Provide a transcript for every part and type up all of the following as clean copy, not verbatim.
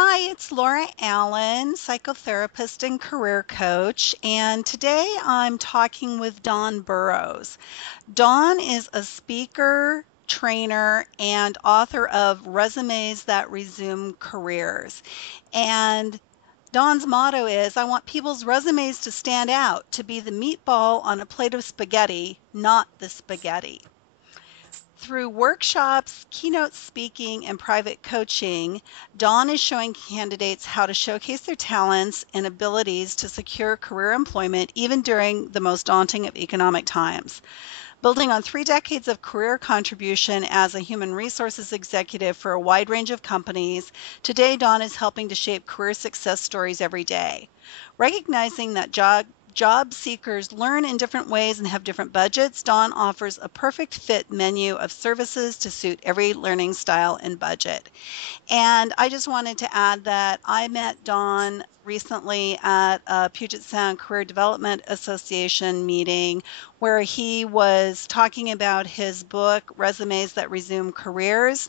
Hi, it's Laura Allan, psychotherapist and career coach, and today I'm talking with Dawn Burrows. Dawn is a speaker, trainer, and author of Resumes That Resume Careers. And Dawn's motto is I want people's resumes to stand out, to be the meatball on a plate of spaghetti, not the spaghetti. Through workshops, keynote speaking, and private coaching, Dawn is showing candidates how to showcase their talents and abilities to secure career employment even during the most daunting of economic times. Building on 3 decades of career contribution as a human resources executive for a wide range of companies, today Dawn is helping to shape career success stories every day. Recognizing that job seekers learn in different ways and have different budgets, Dawn offers a perfect fit menu of services to suit every learning style and budget. And I just wanted to add that I met Don recently at a Puget Sound Career Development Association meeting where he was talking about his book, Resumes That Resume Careers.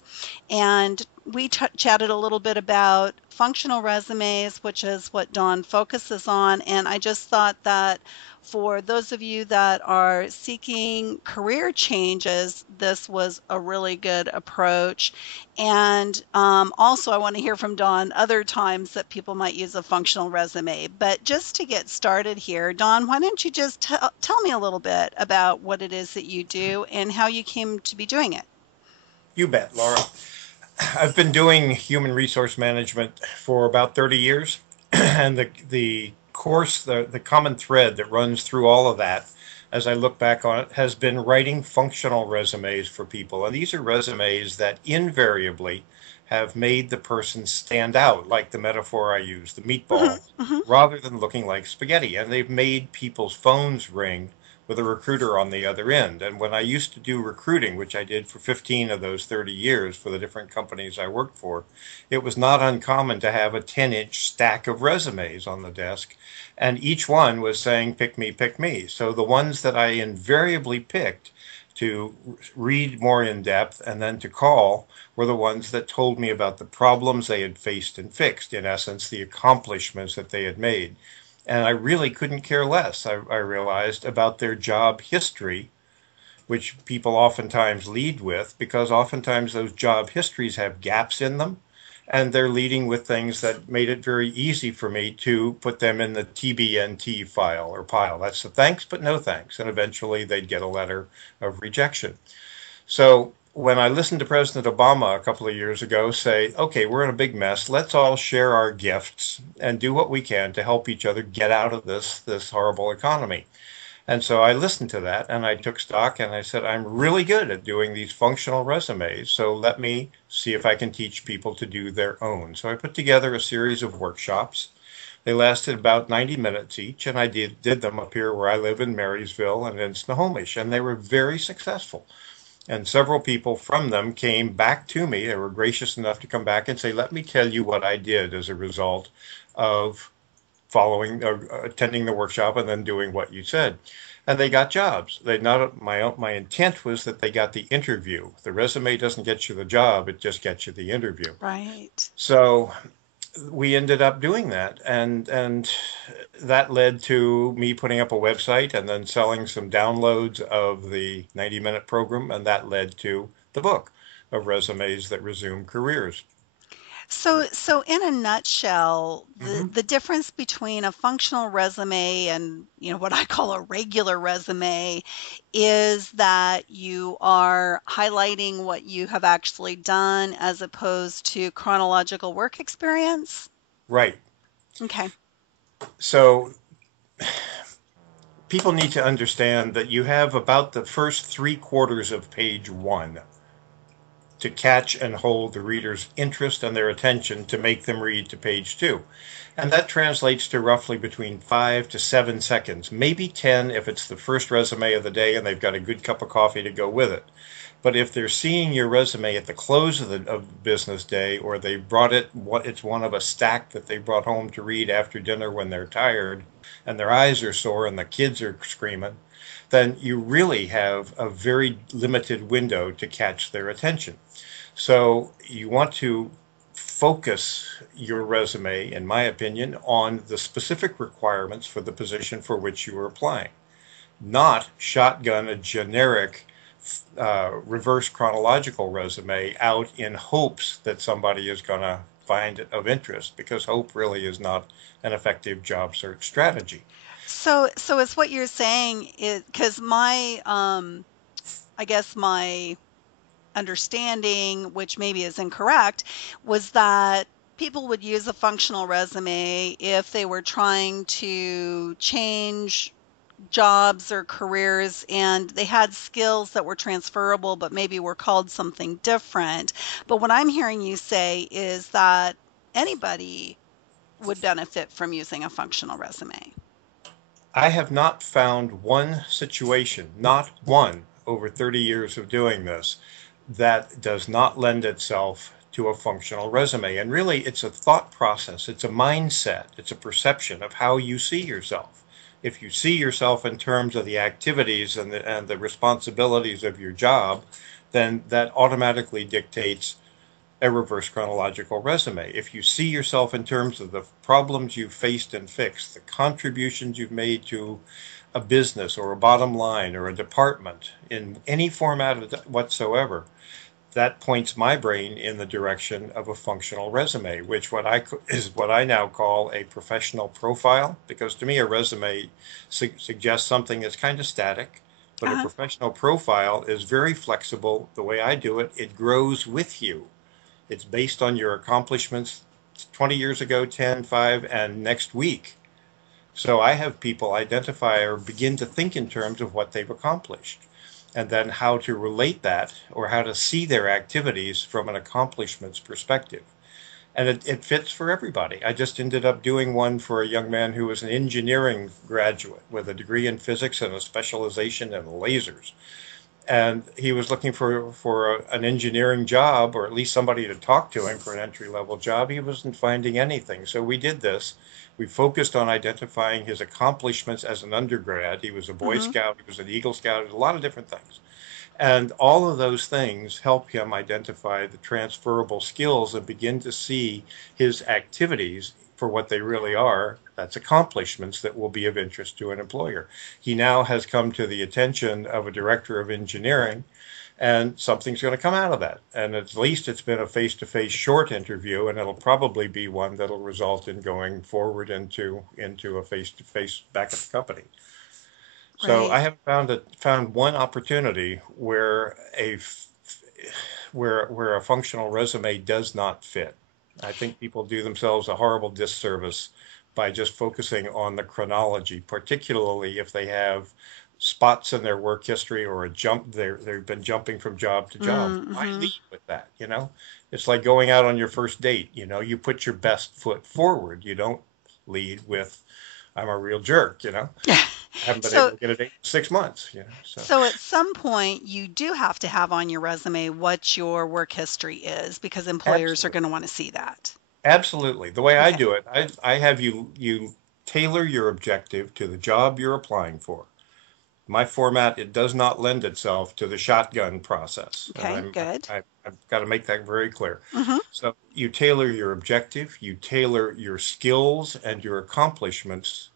And we chatted a little bit about functional resumes, which is what Don focuses on. And I just thought that for those of you that are seeking career changes, this was a really good approach. And also, I want to hear from Dawn other times that people might use a functional resume. But just to get started here, Dawn, why don't you just tell me a little bit about what it is that you do and how you came to be doing it? You bet, Laura. I've been doing human resource management for about 30 years, and the common thread that runs through all of that, as I look back on it, has been writing functional resumes for people. And these are resumes that invariably have made the person stand out, like the metaphor I use, the Hmm. meatball, Hmm. rather than looking like spaghetti. And they've made people's phones ring with a recruiter on the other end. And when I used to do recruiting, which I did for 15 of those 30 years for the different companies I worked for, it was not uncommon to have a 10-inch stack of resumes on the desk, and each one was saying, pick me, pick me. So the ones that I invariably picked to read more in depth and then to call were the ones that told me about the problems they had faced and fixed, in essence, the accomplishments that they had made. And I really couldn't care less, I realized, about their job history, which people oftentimes lead with, because oftentimes those job histories have gaps in them. And they're leading with things that made it very easy for me to put them in the TBNT file or pile. That's the thanks, but no thanks. And eventually they'd get a letter of rejection. So when I listened to President Obama a couple of years ago say, okay, we're in a big mess. Let's all share our gifts and do what we can to help each other get out of this horrible economy. And so I listened to that and I took stock and I said, I'm really good at doing these functional resumes. So let me see if I can teach people to do their own. So I put together a series of workshops. They lasted about 90 minutes each, and I did them up here where I live in Marysville and in Snohomish, and they were very successful. And several people from them came back to me. They were gracious enough to come back and say, let me tell you what I did as a result of attending the workshop and then doing what you said. And they got jobs. They not my intent was that they got the interview. The resume doesn't get you the job; it just gets you the interview. Right. So we ended up doing that, and that led to me putting up a website and then selling some downloads of the 90-minute program, and that led to the book of resumes that resume careers. So in a nutshell, the Mhm. the difference between a functional resume and, what I call a regular resume is that you are highlighting what you have actually done as opposed to chronological work experience. Right. Okay. So people need to understand that you have about the first 3/4 of page one to catch and hold the reader's interest and their attention to make them read to page two. And that translates to roughly between 5 to 7 seconds, maybe 10 if it's the first resume of the day and they've got a good cup of coffee to go with it. But if they're seeing your resume at the close of the business day, or they brought it's one of a stack that they brought home to read after dinner when they're tired and their eyes are sore and the kids are screaming, then you really have a very limited window to catch their attention. So you want to focus your resume, in my opinion, on the specific requirements for the position for which you are applying, not shotgun a generic reverse chronological resume out in hopes that somebody is going to find it of interest, because hope really is not an effective job search strategy. So it's what you're saying is because I guess my understanding, which maybe is incorrect, was that people would use a functional resume if they were trying to change jobs or careers and they had skills that were transferable but maybe were called something different. But what I'm hearing you say is that anybody would benefit from using a functional resume. I have not found one situation, not one, over 30 years of doing this, that does not lend itself to a functional resume. And really, it's a thought process, it's a mindset, it's a perception of how you see yourself. If you see yourself in terms of the activities and the responsibilities of your job, then that automatically dictates a reverse chronological resume. If you see yourself in terms of the problems you've faced and fixed, the contributions you've made to a business or a bottom line or a department in any format whatsoever, that points my brain in the direction of a functional resume, which what I is what I now call a professional profile. Because to me, a resume suggests something that's kind of static, but a Uh-huh. professional profile is very flexible. The way I do it, it grows with you. It's based on your accomplishments 20 years ago, 10, 5, and next week. So I have people identify or begin to think in terms of what they've accomplished and then how to relate that or how to see their activities from an accomplishments perspective. And it fits for everybody. I just ended up doing one for a young man who was an engineering graduate with a degree in physics and a specialization in lasers, and he was looking for an engineering job, or at least somebody to talk to him for an entry level job. He wasn't finding anything. So we did this. We focused on identifying his accomplishments as an undergrad. He was a Boy Hmm. Scout, he was an Eagle Scout, a lot of different things. And all of those things help him identify the transferable skills and begin to see his activities for what they really are. That's accomplishments that will be of interest to an employer. He now has come to the attention of a director of engineering, and something's going to come out of that. And at least it's been a face to face short interview, and it'll probably be one that'll result in going forward into a face to face back at the company. So I Right. haven't found one opportunity where where a functional resume does not fit. I think people do themselves a horrible disservice by just focusing on the chronology, particularly if they have spots in their work history or a jump they've been jumping from job to job. Why Mm-hmm. lead with that, you know? It's like going out on your first date, you know, you put your best foot forward. You don't lead with I'm a real jerk, you know. I haven't been able So to get a date in 6 months, you know. So So at some point, you do have to have on your resume what your work history is because employers are absolutely, going to want to see that. absolutely. The way I Okay. do it, I have you tailor your objective to the job you're applying for. My format, it does not lend itself to the shotgun process, and Okay. Good. I've got to make that very clear. Hmm. So you tailor your objective, you tailor your skills and your accomplishments,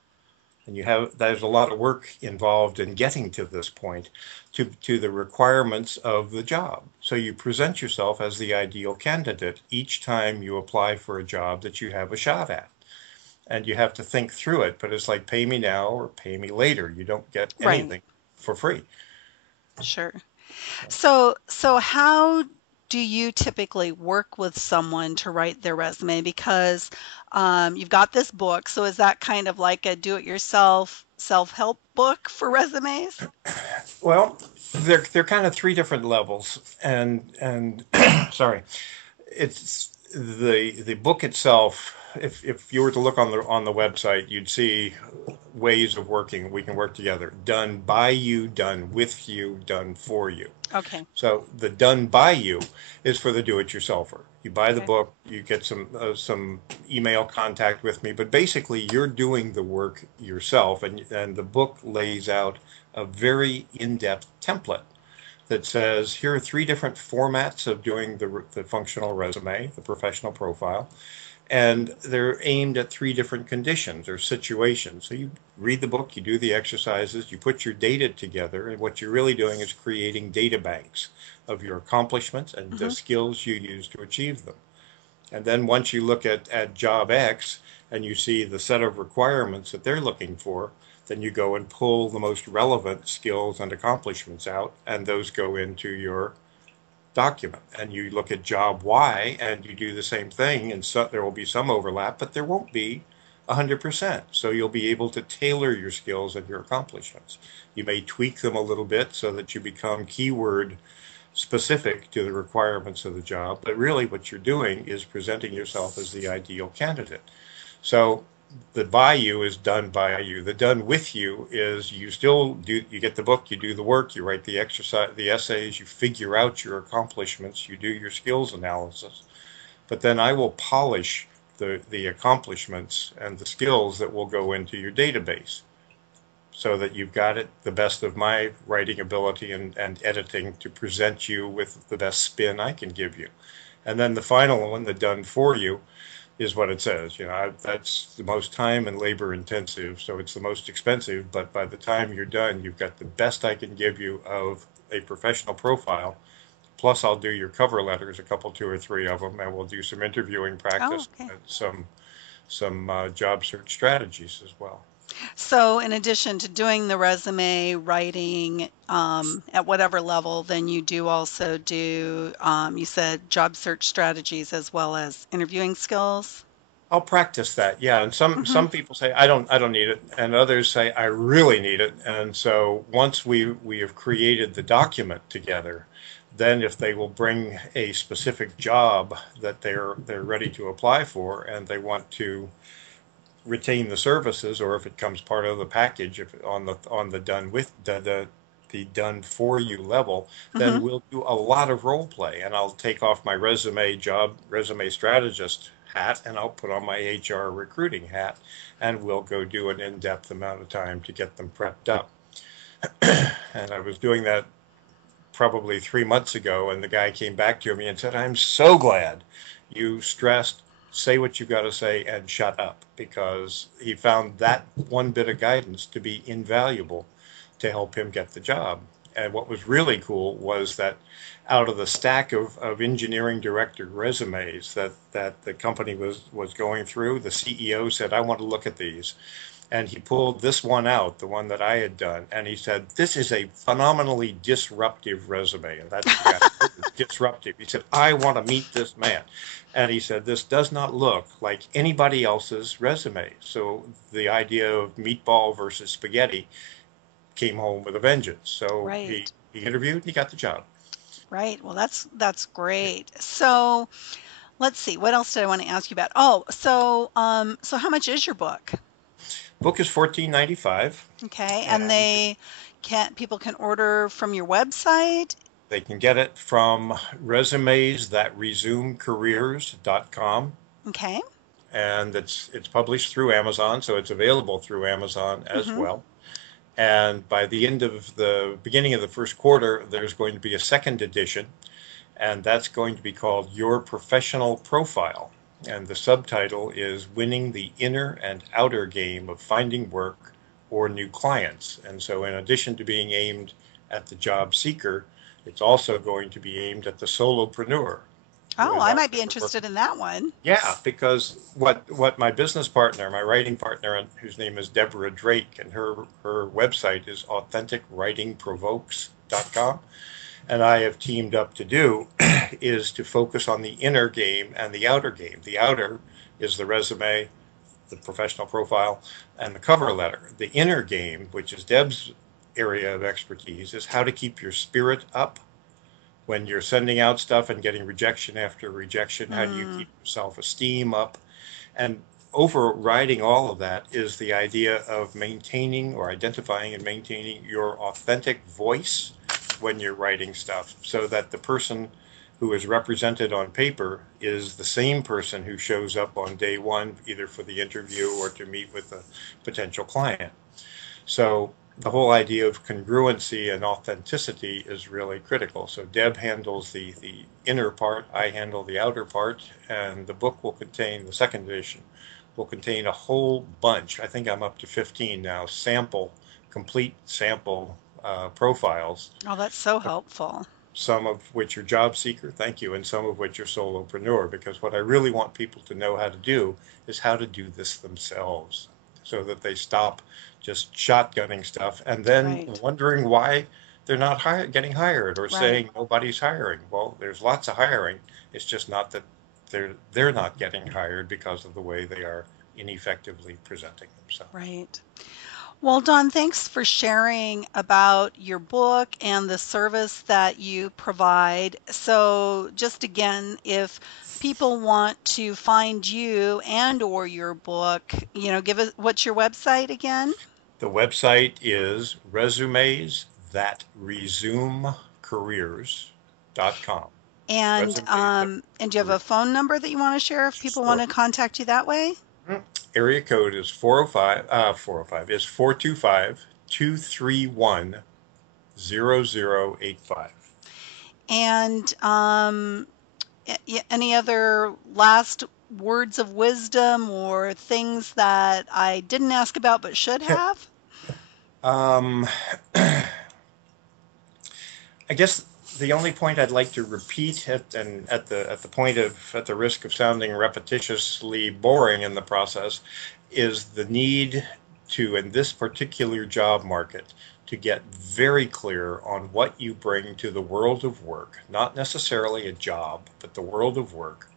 and there's a lot of work involved in getting to this point to the requirements of the job. So you present yourself as the ideal candidate each time you apply for a job that you have a shot at. And you have to think through it, but it's like pay me now or pay me later. You don't get Right. anything for free. Sure. So So how do you typically work with someone to write their resume? Because you've got this book. So is that kind of like a do-it-yourself self-help book for resumes? well, they're kind of three different levels, and sorry, it's the book itself. If you were to look on the website, you'd see ways of working. We can work together. Done by you, done with you, done for you. Okay. So the done by you is for the do-it-yourselfer. You buy the Okay. book, you get some email contact with me, but basically you're doing the work yourself, and the book lays out a very in-depth template that says, here are three different formats of doing the functional resume, the professional profile, and they're aimed at three different conditions or situations. So you read the book, you do the exercises, you put your data together, and what you're really doing is creating data banks of your accomplishments and the Hmm. skills you use to achieve them. And then once you look at job X and you see the set of requirements that they're looking for, then you go and pull the most relevant skills and accomplishments out, and those go into your document. And you look at job Y and you do the same thing, and so there will be some overlap, but there won't be 100%. So you'll be able to tailor your skills and your accomplishments. You may tweak them a little bit so that you become keyword specific to the requirements of the job, but really what you're doing is presenting yourself as the ideal candidate. So the by you is done by you. The done with you is you still do, you get the book, you do the work, you write the exercise, the essays, you figure out your accomplishments, you do your skills analysis. But then I will polish the accomplishments and the skills that will go into your database so that you've got it the best of my writing ability and editing to present you with the best spin I can give you. And then the final one, the done for you, is what it says. That's the most time and labor intensive, so it's the most expensive. But by the time you're done, you've got the best I can give you of a professional profile. Plus, I'll do your cover letters, a couple, two or three of them, and we'll do some interviewing Oh, practice okay. and some job search strategies as well. So, in addition to doing the resume writing at whatever level, then you do also do, you said job search strategies as well as interviewing skills. I'll practice that. Yeah, and Hmm. some people say I don't need it, and others say I really need it. And so once we have created the document together, then if they will bring a specific job that they're ready to apply for and they want to retain the services, or if it comes part of the package, if on the done with the done for you level, then Hmm. we'll do a lot of role play, and I'll take off my resume strategist hat, and I'll put on my HR recruiting hat, and we'll go do an in-depth amount of time to get them prepped up. And I was doing that probably 3 months ago, and the guy came back to me and said, "I'm so glad you stressed say what you got to say and shut up," because he found that one bit of guidance to be invaluable to help him get the job. And what was really cool was that out of the stack of engineering director resumes that the company was going through, the CEO said, "I want to look at these." And he pulled this one out, the one that I had done, and he said, "This is a phenomenally disruptive resume." And that's the guy, disruptive. He said, "I want to meet this man." And he said, "This does not look like anybody else's resume." So the idea of meatball versus spaghetti came home with a vengeance. So Right, he interviewed and he got the job. right. Well, that's great. So let's see, what else did I want to ask you about? Oh, so how much is your book? Book is 14.95, Okay, and and people can order from your website. they can get it from resumesthatresumecareers.com. Okay. And it's published through Amazon, so it's available through Amazon as Hmm. well. And by the end of the beginning of the first quarter, there's going to be a second edition, and that's going to be called Your Professional Profile. And the subtitle is Winning the Inner and Outer Game of Finding Work or New Clients. And so, in addition to being aimed at the job seeker, it's also going to be aimed at the solopreneur who Oh, is I out might be there interested working. in that one. Yeah, because what my business partner, my writing partner, whose name is Deborah Drake, and her website is authenticwritingprovokes.com, and I have teamed up to do is to focus on the inner game and the outer game. The outer is the resume, the professional profile, and the cover letter. The inner game, which is Deb's area of expertise, is how to keep your spirit up when you're sending out stuff and getting rejection after rejection. How do you Mm, keep your self-esteem up? And overriding all of that is the idea of maintaining or identifying and maintaining your authentic voice when you're writing stuff so that the person who is represented on paper is the same person who shows up on day one, either for the interview or to meet with a potential client. So the whole idea of congruency and authenticity is really critical. So Deb handles the inner part, I handle the outer part, and the book will contain, the second edition will contain a whole bunch. I think I'm up to 15 now, complete sample profiles, Oh, that's so helpful. some of which are job seeker, thank you, and some of which are solopreneur, because what I really want people to know how to do is how to do this themselves so that they stop just shotgunning stuff and then Right, wondering why they're not getting hired or right. saying nobody's hiring. Well, there's lots of hiring. It's just not that they're not getting hired because of the way they are ineffectively presenting themselves. Right. Well, Don, thanks for sharing about your book and the service that you provide. So, just again, if people want to find you and or your book, give us what's your website again? The website is resumes that resume careers.com. Resumes that And do you have a careers. phone number that you want to share if people want Sure. to contact you that way? Area code is 405 is 425 231 0085. And any other last words of wisdom or things that I didn't ask about but should have? Um, I guess the only point I'd like to repeat and at the risk of sounding repetitiously boring in the process is the need to, in this particular job market, to get very clear on what you bring to the world of work, not necessarily a job, but the world of work.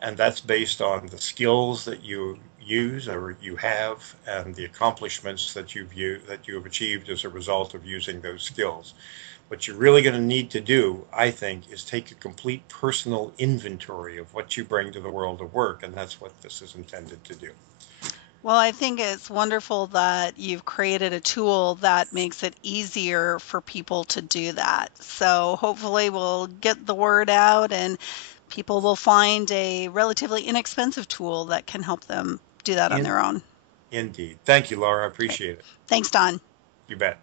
And that's based on the skills that you use or you have and the accomplishments that you have achieved as a result of using those skills. What you're really going to need to do, I think, is take a complete personal inventory of what you bring to the world of work, and that's what this is intended to do. Well, I think it's wonderful that you've created a tool that makes it easier for people to do that. So hopefully we'll get the word out and people will find a relatively inexpensive tool that can help them do that on In, their own. Indeed. Thank you, Laura. I Okay. appreciate it. Thanks, Don. You bet.